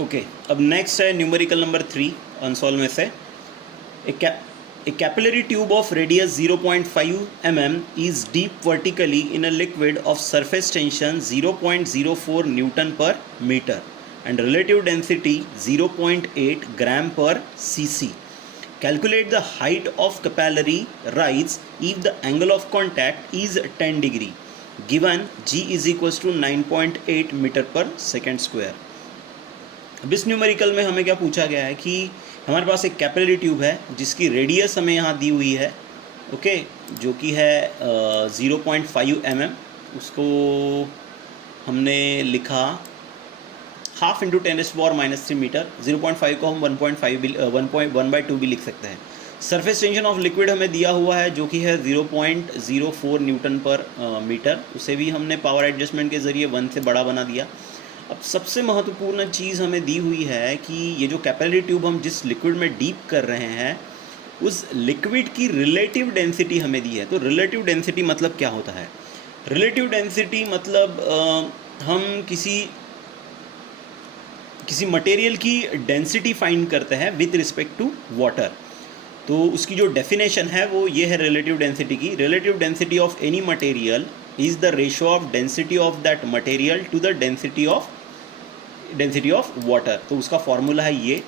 Okay, अब next है numerical number 3 unsolved में से। A capillary tube of radius 0.5 mm is deep vertically in a liquid of surface tension 0.04 Newton per meter and relative density 0.8 gram per cc. Calculate the height of capillary rise if the angle of contact is 10 degree. Given G is equals to 9.8 meter per second square. अब इस numerical में हमें क्या पूछा गया है कि हमारे पास एक कैपिलरी ट्यूब है जिसकी रेडियस हमें यहाँ दी हुई है, ओके, जो कि है 0.5 mm। उसको हमने लिखा हाफ इंटू 10⁻³ मीटर। 0.5 को हम 1/2 भी लिख सकते हैं। सरफेस टेंशन ऑफ लिक्विड हमें दिया हुआ है जो कि है 0.04 न्यूटन पर मीटर। उसे भी हमने पावर एडजस्टमेंट के ज़रिए 1 से बड़ा बना दिया। अब सबसे महत्वपूर्ण चीज़ हमें दी हुई है कि ये जो कैपिलरी ट्यूब हम जिस लिक्विड में डीप कर रहे हैं उस लिक्विड की रिलेटिव डेंसिटी हमें दी है। तो रिलेटिव डेंसिटी मतलब क्या होता है? रिलेटिव डेंसिटी मतलब हम किसी मटेरियल की डेंसिटी फाइंड करते हैं विद रिस्पेक्ट टू वाटर। तो उसकी जो डेफिनेशन है वो ये है रिलेटिव डेंसिटी की। Relative density of any material is the ratio of density of that material to the density of water. तो उसका फॉर्मूला है ये,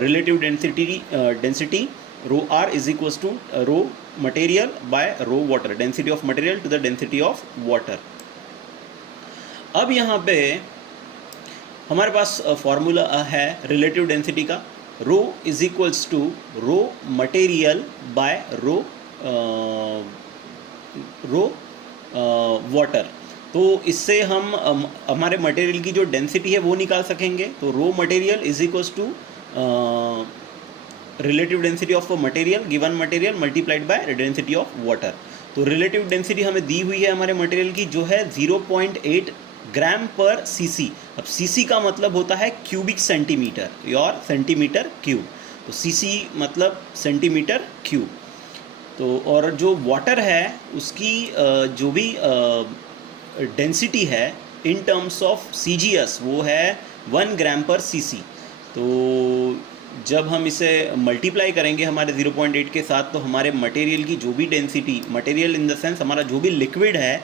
relative density rho R is equals to rho material by rho water, density of material to the density of water. अब यहाँ पे हमारे पास formula है रिलेटिव डेंसिटी का, rho is equals to rho material by rho water. तो इससे हम हमारे मटेरियल की जो डेंसिटी है वो निकाल सकेंगे। तो rho material is equals to relative density of material given material multiplied by density of water. तो रिलेटिव डेंसिटी हमें दी हुई है हमारे मटेरियल की जो है 0.8 ग्राम पर सीसी। अब सीसी का मतलब होता है क्यूबिक सेंटीमीटर और सेंटीमीटर क्यूब। तो सीसी मतलब सेंटीमीटर क्यूब। तो और जो वाटर है उसकी जो भी डेंसिटी है इन टर्म्स ऑफ सीजीएस वो है 1 ग्राम पर सीसी। तो जब हम इसे मल्टीप्लाई करेंगे हमारे 0.8 के साथ तो हमारे मटेरियल की जो भी density, material in the sense हमारा जो भी लिक्विड है,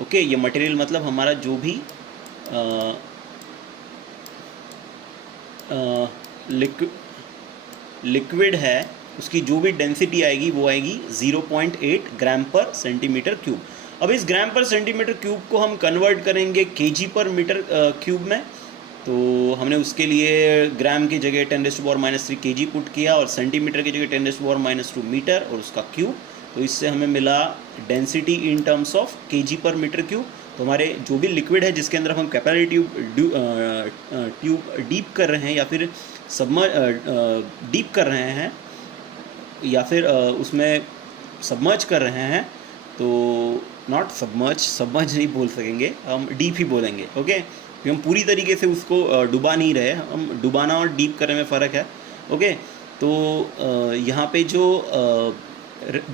ओके, ये मटेरियल मतलब हमारा जो भी लिक्विड है उसकी जो भी डेंसिटी आएगी वो आएगी 0.8 ग्राम पर सेंटीमीटर क्यूब। अब इस ग्राम पर सेंटीमीटर क्यूब को हम कन्वर्ट करेंगे केजी पर मीटर क्यूब में। तो हमने उसके लिए ग्राम की जगह 10⁻³ केजी पुट किया और सेंटीमीटर की जगह 10⁻² मीटर और उसका क्यूब। तो इससे हमें मिला density in terms of KG पर मीटर क्यूब। तो हमारे जो भी लिक्विड है जिसके अंदर हम कैपिलरी ट्यूब डीप कर रहे हैं या फिर डीप कर रहे हैं या फिर उसमें सबमर्ज कर रहे हैं, तो नॉट सबमर्ज नहीं बोल सकेंगे, हम डीप ही बोलेंगे, ओके, क्योंकि हम पूरी तरीके से उसको डुबा नहीं रहे, हम डुबाना और डीप करने में फ़र्क है, ओके। तो यहाँ पे जो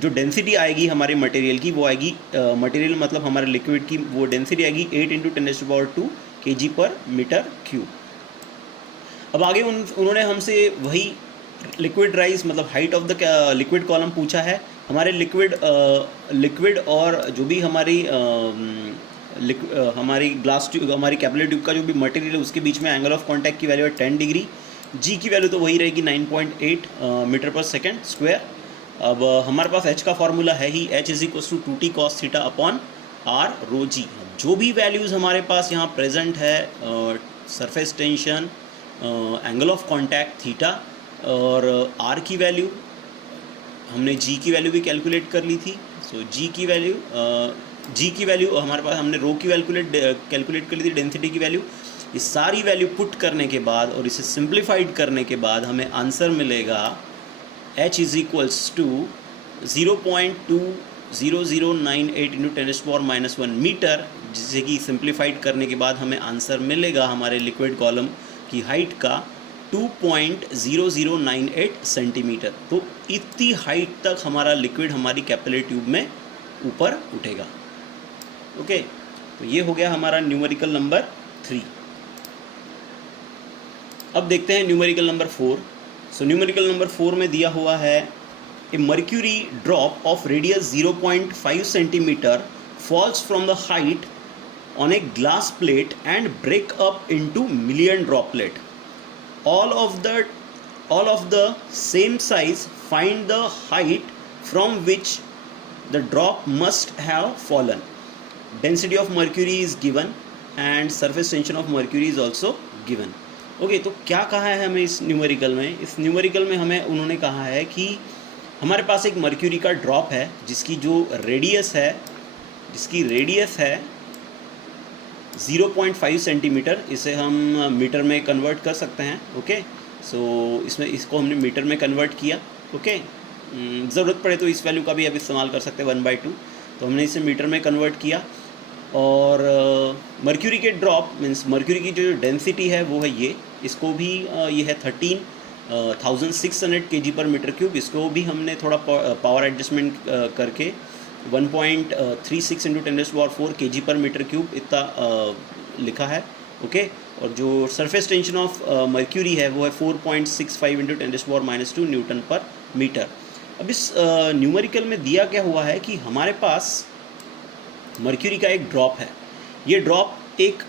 डेंसिटी आएगी हमारे मटेरियल की वो आएगी, मटेरियल मतलब हमारे लिक्विड की वो डेंसिटी आएगी 8 × 10⁻² केजी पर मीटर क्यूब। अब आगे उन्होंने हमसे वही लिक्विड राइज मतलब height of the liquid column पूछा है। हमारे लिक्विड और जो भी हमारी ग्लास ट्यूब, हमारी कैपिलरी ट्यूब का जो भी मटेरियल है उसके बीच में एंगल ऑफ कांटेक्ट की वैल्यू है 10 डिग्री। जी की वैल्यू तो वही रहेगी 9.8 मीटर पर सेकेंड स्क्वायर। अब हमारे पास एच का फॉर्मूला है ही, H is equals to 2t cos theta upon are रो जी। जो भी वैल्यूज़ हमारे पास यहाँ प्रेजेंट है, surface tension, angle of contact theta और आर की वैल्यू, हमने जी की वैल्यू भी कैलकुलेट कर ली थी। सो जी की वैल्यू हमारे पास, हमने रो की कैलकुलेट कर ली थी, डेंसिटी की वैल्यू। ये सारी वैल्यू पुट करने के बाद और इसे सिंप्लीफाइड करने के बाद हमें आंसर मिलेगा h is equals to 0.20098 × 10⁻⁻1 metre, जिसे कि सिंप्लीफाइड करने के बाद हमें आंसर मिलेगा हमारे लिक्विड कॉलम की हाइट का 2.0098 सेंटीमीटर। तो इतनी हाइट तक हमारा लिक्विड हमारी कैपिलरी ट्यूब में ऊपर उठेगा, ओके। तो ये हो गया हमारा न्यूमेरिकल नंबर 3। अब देखते हैं numerical number 4। So numerical number 4 में दिया हुआ है a mercury drop of radius 0.5 centimetre falls from the height on a glass plate and break up into million droplet all of the same size. Find the height from which the drop must have fallen. Density of mercury is given and surface tension of mercury is also given. Okay, तो क्या कहा है हमें इस numerical में? इस numerical में हमें उन्होंने कहा है कि हमारे पास एक मर्क्यूरी का ड्रॉप है जिसकी रेडियस है 0.5 सेंटीमीटर। इसे हम मीटर में कन्वर्ट कर सकते हैं। ओके, सो इसको हमने मीटर में कन्वर्ट किया। ओके, ज़रूरत पड़े तो इस वैल्यू का भी आप इस्तेमाल कर सकते हैं 1/2। तो हमने इसे मीटर में कन्वर्ट किया और मर्क्यूरी के ड्रॉप मीन्स मर्क्यूरी की जो डेंसिटी है वो है ये, इसको भी ये है 13,600 kg पर मीटर क्यूब। इसको भी हमने थोड़ा पावर एडजस्टमेंट करके 1.36 × 10⁴ kg पर मीटर क्यूब इतना लिखा है। ओके, और जो सरफेस टेंशन ऑफ मर्क्यूरी है वो है 4.65 × 10⁻² न्यूटन पर मीटर। अब इस न्यूमेरिकल में दिया क्या हुआ है कि हमारे पास मर्क्यूरी का एक ड्रॉप है। ये ड्रॉप एक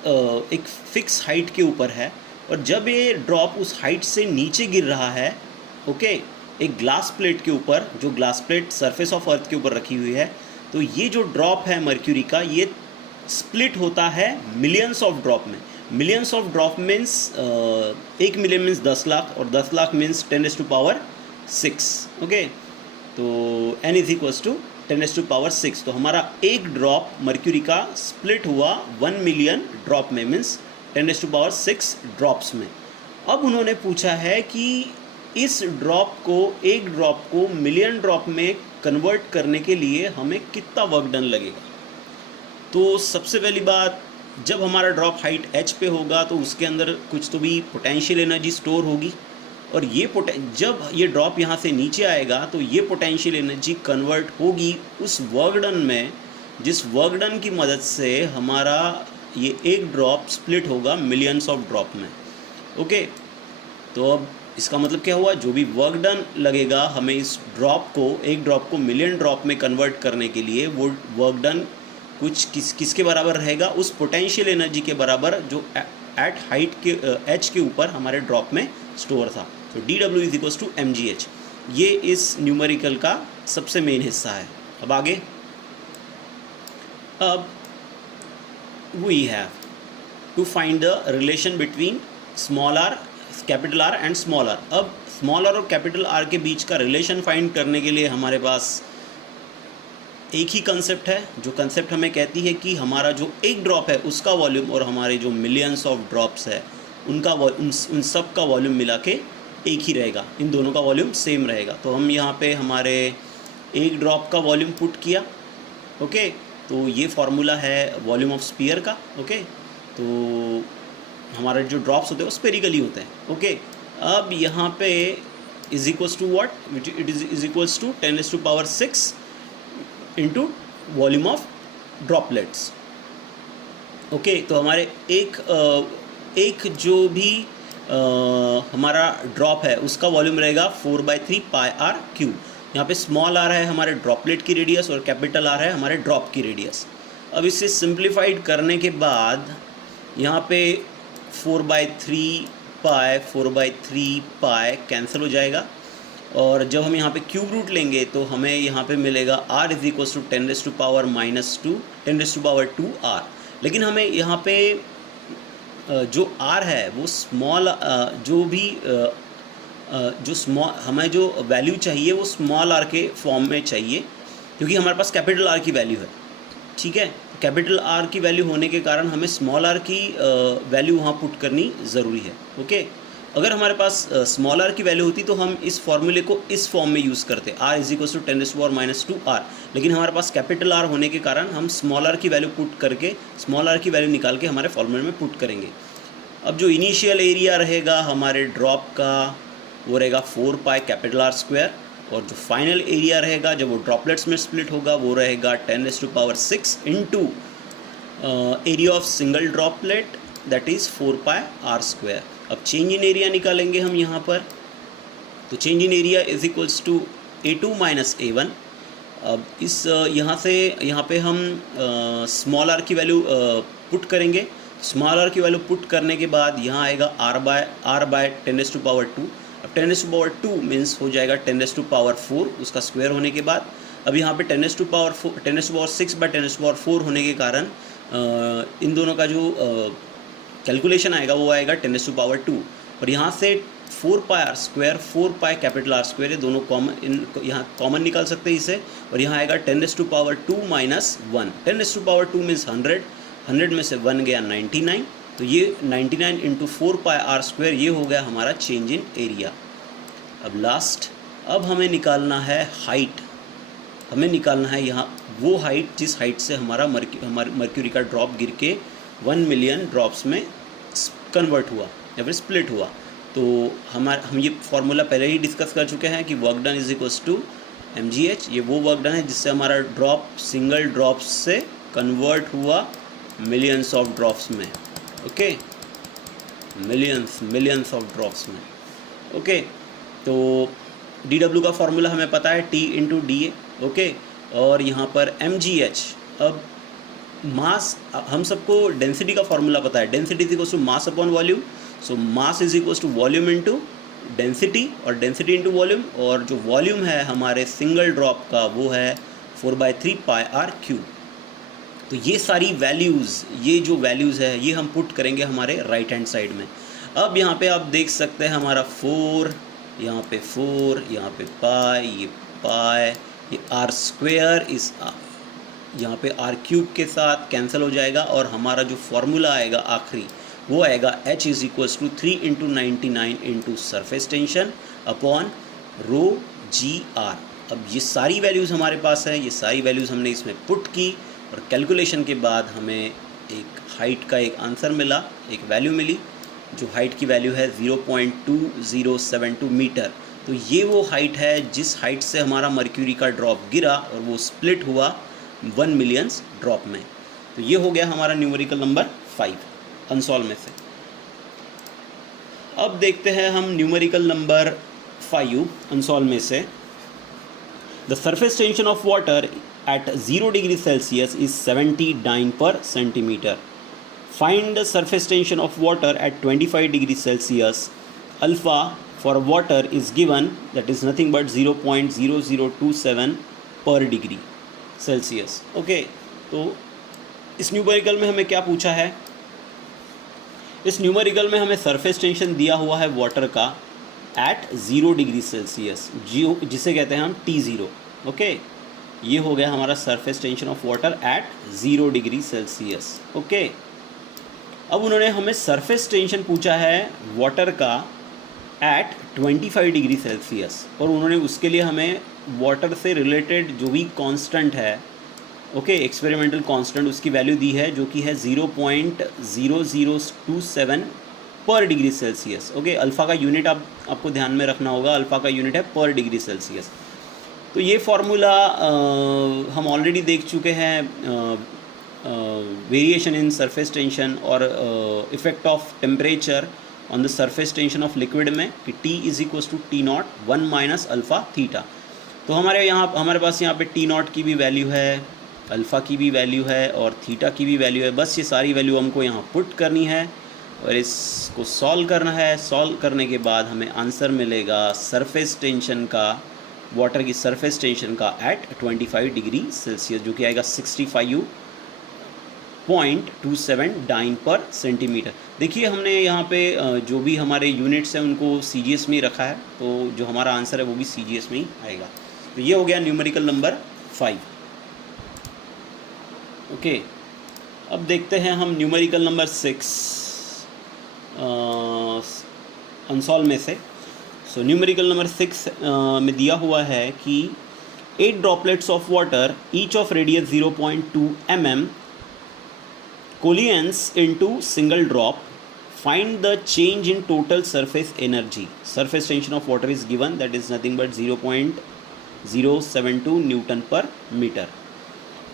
फिक्स हाइट के ऊपर है और जब ये ड्रॉप उस हाइट से नीचे गिर रहा है, ओके, एक ग्लास प्लेट के ऊपर, जो glass plate surface of earth के ऊपर रखी हुई है, तो ये जो ड्रॉप है मर्क्यूरी का ये स्प्लिट होता है मिलियंस ऑफ ड्रॉप में। Millions of drop means 1 million means 10 lakh और 10 लाख मीन्स 10⁻⁶। ओके, तो n इज इक्वल्स टू 10⁻⁶। तो हमारा एक ड्रॉप मर्क्यूरी का स्प्लिट हुआ 1 मिलियन ड्रॉप में मीन्स 10⁻⁶ ड्रॉप्स में। अब उन्होंने पूछा है कि इस एक ड्रॉप को मिलियन ड्रॉप में कन्वर्ट करने के लिए हमें कितना वर्क डन लगेगा। तो सबसे पहली बात, जब हमारा ड्रॉप हाइट h पे होगा तो उसके अंदर कुछ तो भी पोटेंशियल एनर्जी स्टोर होगी और जब ये ड्रॉप यहाँ से नीचे आएगा तो ये पोटेंशियल एनर्जी कन्वर्ट होगी उस वर्क डन में, जिस वर्क डन की मदद से हमारा ये एक ड्रॉप स्प्लिट होगा मिलियंस ऑफ ड्रॉप में। ओके, तो अब इसका मतलब क्या हुआ? जो भी वर्क डन लगेगा हमें इस एक ड्रॉप को मिलियन ड्रॉप में कन्वर्ट करने के लिए, वो वर्क डन किसके बराबर रहेगा? उस पोटेंशियल एनर्जी के बराबर जो एट हाइट के h के ऊपर हमारे ड्रॉप में स्टोर था। तो dW is equals to mgh। ये इस न्यूमेरिकल का सबसे मेन हिस्सा है। अब आगे, अब we have to find the relation between capital R and small r। अब स्मॉल r और कैपिटल R के बीच का रिलेशन फाइंड करने के लिए हमारे पास एक ही कंसेप्ट है। जो कंसेप्ट हमें कहती है कि हमारा जो एक ड्रॉप है उसका वॉल्यूम और हमारे जो मिलियंस ऑफ ड्रॉप्स है उनका उन सब का वॉल्यूम मिला के एक ही रहेगा, इन दोनों का वॉल्यूम सेम रहेगा। तो हम यहाँ पे हमारे एक ड्रॉप का वॉल्यूम पुट किया। ओके, तो ये फार्मूला है वॉल्यूम ऑफ स्फीयर का। ओके, तो हमारे जो ड्रॉप्स होते हैं वो स्फेरिकली होते हैं। ओके, अब यहाँ पे is equals to what? It is equals to 10⁻⁶ into volume of droplets. Okay, तो हमारे एक जो भी हमारा ड्रॉप है उसका वॉल्यूम रहेगा 4/3 πr³। यहाँ पे स्मॉल r है हमारे ड्रॉपलेट की रेडियस और कैपिटल R है हमारे ड्रॉप की रेडियस। अब इसे सिंप्लीफाइड करने के बाद यहाँ पे 4/3 π कैंसिल हो जाएगा और जब हम यहाँ पे क्यूब रूट लेंगे तो हमें यहाँ पे मिलेगा r is equals to 10⁻²r। लेकिन हमें यहाँ पे जो r है वो हमें जो वैल्यू चाहिए वो स्मॉल r के फॉर्म में चाहिए, क्योंकि हमारे पास कैपिटल R की वैल्यू है। ठीक है, कैपिटल R की वैल्यू होने के कारण हमें स्मॉल r की वैल्यू वहाँ पुट करनी ज़रूरी है। ओके, अगर हमारे पास स्मॉल r की वैल्यू होती तो हम इस फॉर्मूले को इस फॉर्म में यूज़ करते, r is equals to 10⁻²r। लेकिन हमारे पास कैपिटल R होने के कारण हम स्मॉल r की वैल्यू पुट करके स्मॉल r की वैल्यू निकाल के हमारे फॉर्मूले में पुट करेंगे। अब जो इनिशियल एरिया रहेगा हमारे ड्रॉप का वो रहेगा 4π कैपिटल R² और जो फाइनल एरिया रहेगा जब वो ड्रॉपलेट्स में स्प्लिट होगा वो रहेगा 10⁻⁶ into area of single droplet that is 4πr²। अब चेंज इन एरिया निकालेंगे हम यहाँ पर, तो change in area is equals to A2 minus A1। अब इस यहाँ पे हम स्मॉल आर की वैल्यू पुट करेंगे। स्मॉल आर की वैल्यू पुट करने के बाद यहाँ आएगा r बाय 10⁻²। अब 10⁻² मीन्स हो जाएगा 10⁻⁴, उसका स्क्वायर होने के बाद। अब यहाँ पे 10⁻6 बाय 10⁻⁴ होने के कारण इन दोनों का जो कैलकुलेशन आएगा वो आएगा 10⁻²। और यहाँ से 4πr², 4π कैपिटल R², ये दोनों कॉमन, यहाँ कॉमन निकाल सकते हैं इसे। और यहाँ आएगा 10⁻² माइनस 1। 10⁻² मीन्स 100, 100 में से 1 गया 99, तो ये 99 इंटू 4πr², ये हो गया हमारा चेंज इन एरिया। अब लास्ट, अब हमें निकालना है हाइट। हमें निकालना है यहाँ वो हाइट जिस हाइट से हमारा मर्क्यूरी का ड्रॉप गिर के 1 मिलियन ड्रॉप्स में कन्वर्ट हुआ या फिर स्प्लिट हुआ। तो हम ये फार्मूला पहले ही डिस्कस कर चुके हैं कि work done is equals to mgh। ये वो वर्क डन है जिससे हमारा ड्रॉप सिंगल ड्रॉप्स से कन्वर्ट हुआ मिलियंस ऑफ ड्रॉप्स में। ओके, मिलियंस ऑफ ड्रॉप्स में। ओके, तो dw का फार्मूला हमें पता है T इंटू DA। ओके, और यहाँ पर mgh, अब मास, हम सबको डेंसिटी का फार्मूला पता है, density is equals to mass upon volume. So mass is equals to volume into density, और डेंसिटी इंटू वॉल्यूम, और जो वॉल्यूम है हमारे सिंगल ड्रॉप का वो है 4/3πr³। तो ये सारी वैल्यूज़, ये जो वैल्यूज़ है ये हम पुट करेंगे हमारे राइट हैंड साइड में। अब यहाँ पे आप देख सकते हैं हमारा 4, यहाँ पे 4, यहाँ पे पाई, ये r² इस यहाँ पे r³ के साथ कैंसिल हो जाएगा, और हमारा जो फॉर्मूला आएगा आखिरी वो आएगा h is equals to 3 into 99 into surface tension upon ρgr। अब ये सारी वैल्यूज़ हमारे पास है, ये सारी वैल्यूज़ हमने इसमें पुट की, और कैलकुलेशन के बाद हमें एक हाइट का एक आंसर मिला, एक वैल्यू मिली, जो हाइट की वैल्यू है 0.2072 मीटर। तो ये वो हाइट है जिस हाइट से हमारा मर्क्यूरी का ड्रॉप गिरा और वो स्प्लिट हुआ 1 मिलियंस ड्रॉप में। तो ये हो गया हमारा न्यूमेरिकल नंबर 5 अनसॉल्व में से। अब देखते हैं हम न्यूमेरिकल नंबर 5 अनसॉल्व में से। The surface tension of water at 0 degree Celsius is 70 dyne per centimeter. Find the surface tension of water at 25 degree Celsius. Alpha for water is given, that is nothing but 0.0027 per degree Celsius. Okay, तो इस numerical में हमें क्या पूछा है? इस numerical में हमें सरफेस टेंशन दिया हुआ है वाटर का at 0 डिग्री सेल्सियस, जिसे कहते हैं हम T0। ओके, ये हो गया हमारा surface tension of water at 0 degree Celsius. Okay, अब उन्होंने हमें सरफेस टेंशन पूछा है वाटर का एट 25 डिग्री सेल्सियस, और उन्होंने उसके लिए हमें वाटर से रिलेटेड जो भी कांस्टेंट है, ओके, एक्सपेरिमेंटल कांस्टेंट, उसकी वैल्यू दी है जो कि है 0.0027 पर डिग्री सेल्सियस। ओके, अल्फ़ा का यूनिट आपको ध्यान में रखना होगा, अल्फ़ा का यूनिट है पर डिग्री सेल्सियस। तो ये फार्मूला हम ऑलरेडी देख चुके हैं, वेरिएशन इन सरफेस टेंशन और effect of temperature on the surface tension of liquid में, कि T is equals to T0 1 minus alpha theta. तो हमारे पास यहाँ पे T0 की भी वैल्यू है, अल्फ़ा की भी वैल्यू है और थीटा की भी वैल्यू है। बस ये सारी वैल्यू हमको यहाँ पुट करनी है और इसको सॉल्व करना है। सॉल्व करने के बाद हमें आंसर मिलेगा सरफेस टेंशन का, वाटर की सरफेस टेंशन का एट 25 डिग्री सेल्सियस, जो कि आएगा 65.27 डाइन पर सेंटीमीटर। देखिए हमने यहाँ पे जो भी हमारे यूनिट्स हैं उनको CGS में ही रखा है, तो जो हमारा आंसर है वो भी CGS में ही आएगा। तो ये हो गया न्यूमेरिकल नंबर 5। ओके, अब देखते हैं हम न्यूमेरिकल नंबर 6 अनसॉल्व में से। सो न्यूमेरिकल नंबर 6 में दिया हुआ है कि 8 droplets of water each of radius 0.2 mm collides into single drop. Find the change in total surface energy. Surface tension of water is given, that is nothing but 0.072 Newton per meter.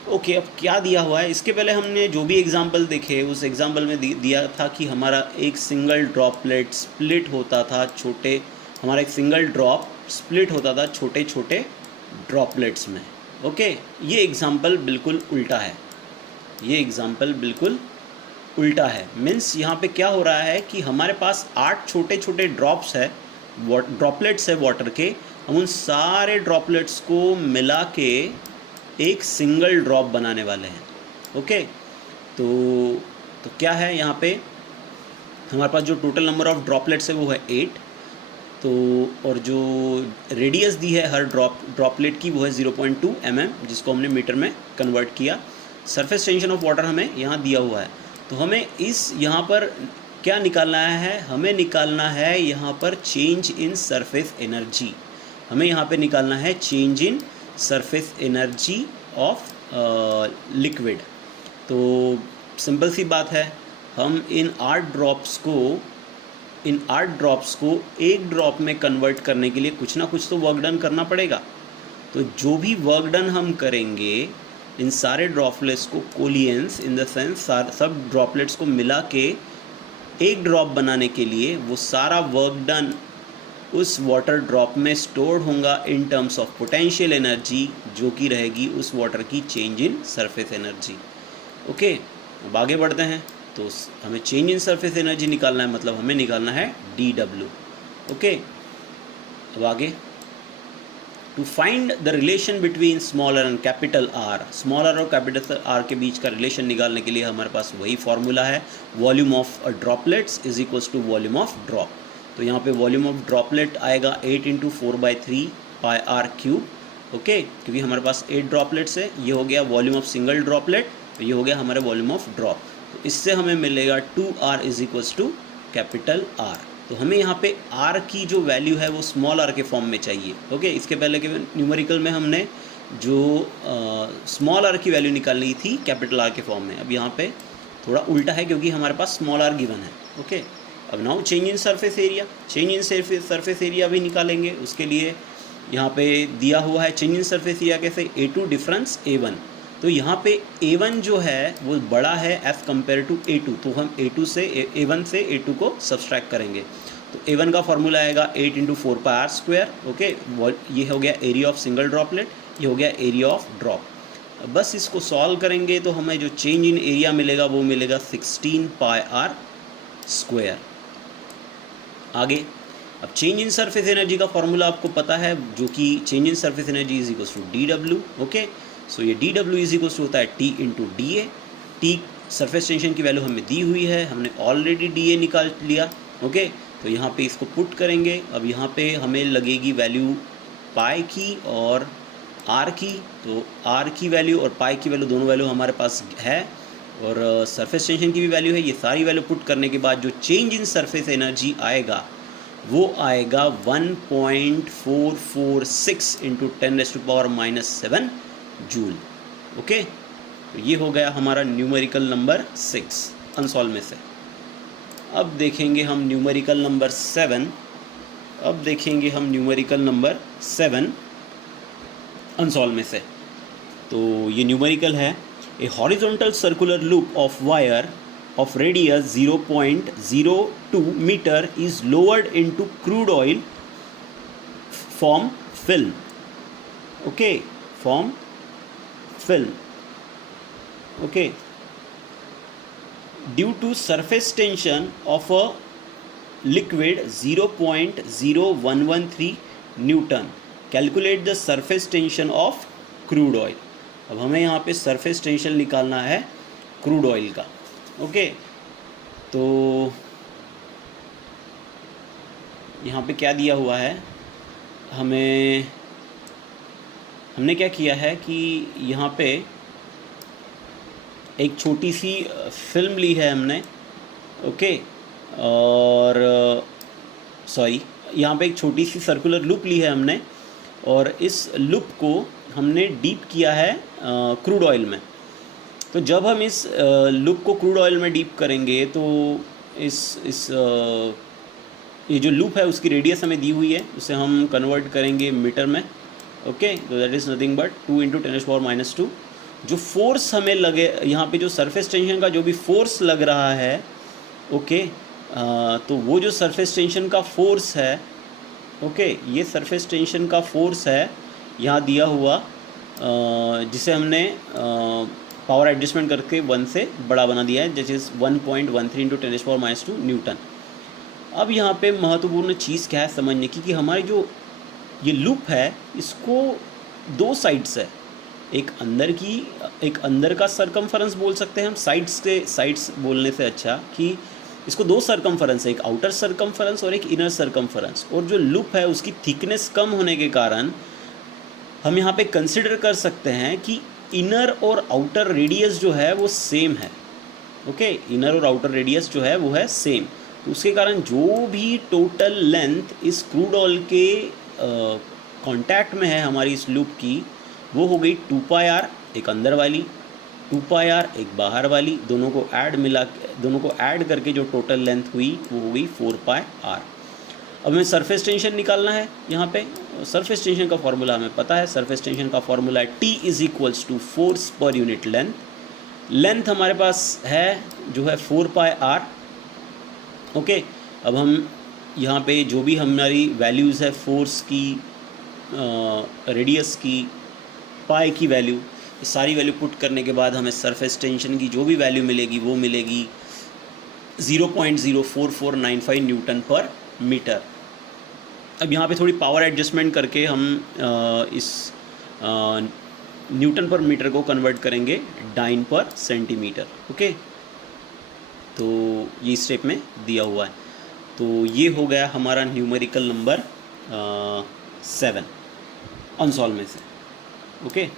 Okay, अब क्या दिया हुआ है, इसके पहले हमने जो भी एग्जांपल देखे उस एग्जांपल में दिया था कि हमारा एक सिंगल ड्रॉपलेट स्प्लिट होता था हमारा एक सिंगल ड्रॉप स्प्लिट होता था छोटे छोटे ड्रॉपलेट्स में। ओके, ये एग्जांपल बिल्कुल उल्टा है, ये एग्जांपल बिल्कुल उल्टा है। मीन्स यहाँ पे क्या हो रहा है कि हमारे पास 8 छोटे छोटे ड्रॉपलेट्स है वाटर के, हम उन सारे ड्रॉपलेट्स को मिला के एक सिंगल ड्रॉप बनाने वाले हैं। ओके, तो क्या है यहाँ पे, हमारे पास जो टोटल नंबर ऑफ ड्रॉपलेट्स है वो है 8। तो और जो रेडियस दी है हर ड्रॉपलेट की वो है 0.2 mm, जिसको हमने मीटर में कन्वर्ट किया। सरफेस टेंशन ऑफ वाटर हमें यहाँ दिया हुआ है। तो हमें यहाँ पर क्या निकालना है, हमें निकालना है यहाँ पर चेंज इन सरफेस एनर्जी। हमें यहाँ पे निकालना है change in surface energy of liquid. तो सिंपल सी बात है, हम इन 8 ड्रॉप्स को एक ड्रॉप में कन्वर्ट करने के लिए कुछ ना कुछ तो वर्क डन करना पड़ेगा। तो जो भी वर्क डन हम करेंगे, इन सारे ड्रॉपलेट्स को कोलिएंस इन द सेंस सब ड्रॉपलेट्स को मिला के एक ड्रॉप बनाने के लिए, वो सारा वर्क डन उस वाटर ड्रॉप में स्टोर्ड होगा in terms of potential energy, जो कि रहेगी उस वाटर की change in surface energy. Okay, अब आगे बढ़ते हैं। तो हमें चेंज इन सरफेस एनर्जी निकालना है, मतलब हमें निकालना है DW। ओके, अब आगे, to find the relation between small R and capital R, small R और कैपिटल R के बीच का रिलेशन निकालने के लिए हमारे पास वही फॉर्मूला है, volume of droplets is equals to volume of drop. तो यहाँ पे वॉल्यूम ऑफ ड्रॉपलेट आएगा 8 × 4/3 πr³। ओके, क्योंकि हमारे पास 8 ड्रॉपलेट्स है। ये हो गया वॉल्यूम ऑफ सिंगल ड्रॉपलेट, तो ये हो गया हमारा वॉल्यूम ऑफ ड्रॉप। तो इससे हमें मिलेगा 2R is equals to capital R। तो हमें यहाँ पे R की जो वैल्यू है वो स्मॉल r के फॉर्म में चाहिए। ओके, इसके पहले के न्यूमेरिकल में हमने जो स्मॉल r की वैल्यू निकालनी थी कैपिटल R के फॉर्म में। अब यहाँ पे थोड़ा उल्टा है क्योंकि हमारे पास स्मॉल r गिवन है। ओके, अब now change in surface area, change in surface area भी निकालेंगे। उसके लिए यहाँ पे दिया हुआ है चेंज इन सरफेस एरिया कैसे, A2 डिफरेंस A1। तो यहाँ पे A1 जो है वो बड़ा है एज़ कम्पेयर टू A2, तो हम A1 से A2 को सब्सट्रैक्ट करेंगे। तो A1 का फॉर्मूला आएगा 8 × 4πr²। ओके, ये हो गया एरिया ऑफ सिंगल ड्रॉपलेट, ये हो गया एरिया ऑफ ड्रॉप। बस इसको सॉल्व करेंगे तो हमें जो चेंज इन एरिया मिलेगा वो मिलेगा 16 πr²। आगे, अब चेंज इन सरफेस एनर्जी का फॉर्मूला आपको पता है, जो कि change in surface energy is equals to DW। Okay, so ये DW इज इक्वल्स टू होता है T × dA। T surface tension की वैल्यू हमें दी हुई है, हमने ऑलरेडी dA निकाल लिया। ओके, तो यहाँ पे इसको पुट करेंगे। अब यहाँ पे हमें लगेगी वैल्यू पाई की और R की। तो R की वैल्यू और पाई की वैल्यू, दोनों वैल्यू हमारे पास है, और सरफेस टेंशन की भी वैल्यू है। ये सारी वैल्यू पुट करने के बाद जो चेंज इन सरफेस एनर्जी आएगा वो आएगा 1.446 × 10⁻⁻7 जूल। ओके, तो ये हो गया हमारा न्यूमेरिकल नंबर 6 अनसॉल्व में से। अब देखेंगे हम न्यूमेरिकल नंबर 7। अनसॉल्व में से। तो ये न्यूमेरिकल है, ए horizontal circular loop of wire of radius 0.02 meter is lowered into crude oil form film. Okay, form film. Okay, due to surface tension of a liquid 0.0113 Newton, calculate the surface tension of crude oil. अब हमें यहाँ पे surface tension निकालना है crude oil का। Okay, तो यहाँ पे क्या दिया हुआ है, हमने क्या किया है कि यहाँ पे एक छोटी सी फिल्म ली है हमने। ओके, और सॉरी, यहाँ पे एक छोटी सी सर्कुलर लूप ली है हमने, और इस लूप को हमने डीप किया है क्रूड ऑयल में। तो जब हम इस लूप को क्रूड ऑयल में डीप करेंगे तो ये जो लूप है उसकी रेडियस हमें दी हुई है, उसे हम कन्वर्ट करेंगे मीटर में। ओके, तो दैट इज़ नथिंग बट 2 × 10⁻⁻2 जो फोर्स हमें लगे यहाँ पे, जो सरफेस टेंशन का जो भी फोर्स लग रहा है, ओके, तो वो जो सरफेस टेंशन का फोर्स है, ओके, ये सरफेस टेंशन का फोर्स है यहाँ दिया हुआ, जिसे हमने पावर एडजस्टमेंट करके 1 से बड़ा बना दिया है, जैसे 1.13 इंटू 10⁻⁻² न्यूटन। अब यहाँ पे महत्वपूर्ण चीज़ क्या है समझने की, कि हमारी जो ये लूप है इसको 2 साइड्स है, एक अंदर का सरकमफरेंस बोल सकते हैं हम, साइड्स बोलने से अच्छा, कि इसको 2 सरकमफरेंस है, एक आउटर सरकमफरेंस और एक इनर सरकमफरेंस। और जो लूप है उसकी थिकनेस कम होने के कारण हम यहाँ पे कंसिडर कर सकते हैं कि इनर और आउटर रेडियस जो है वो सेम है, ओके, इनर और आउटर रेडियस जो है वो है सेम। तो उसके कारण जो भी टोटल लेंथ इस क्रूड ऑयल के कांटेक्ट में है हमारी इस लूप की, वो हो गई 2πr एक अंदर वाली, 2πr एक बाहर वाली, दोनों को ऐड करके जो टोटल लेंथ हुई वो हो गई 4πr। अब हमें सरफेस टेंशन निकालना है। यहाँ पे सरफेस टेंशन का फॉर्मूला हमें पता है, सरफेस टेंशन का फॉर्मूला है T = force per unit length. Length हमारे पास है जो है 4πr, ओके। अब हम यहाँ पे जो भी हमारी वैल्यूज़ है फोर्स की, रेडियस की, पाई की वैल्यू, सारी वैल्यू पुट करने के बाद हमें सरफेस टेंशन की जो भी वैल्यू मिलेगी वो मिलेगी 0.04495 न्यूटन पर मीटर। अब यहाँ पे थोड़ी पावर एडजस्टमेंट करके हम इस न्यूटन पर मीटर को कन्वर्ट करेंगे डाइन पर सेंटीमीटर, ओके। तो ये स्टेप में दिया हुआ है। तो ये हो गया हमारा न्यूमेरिकल नंबर 7 अनसॉल्व में से, ओके।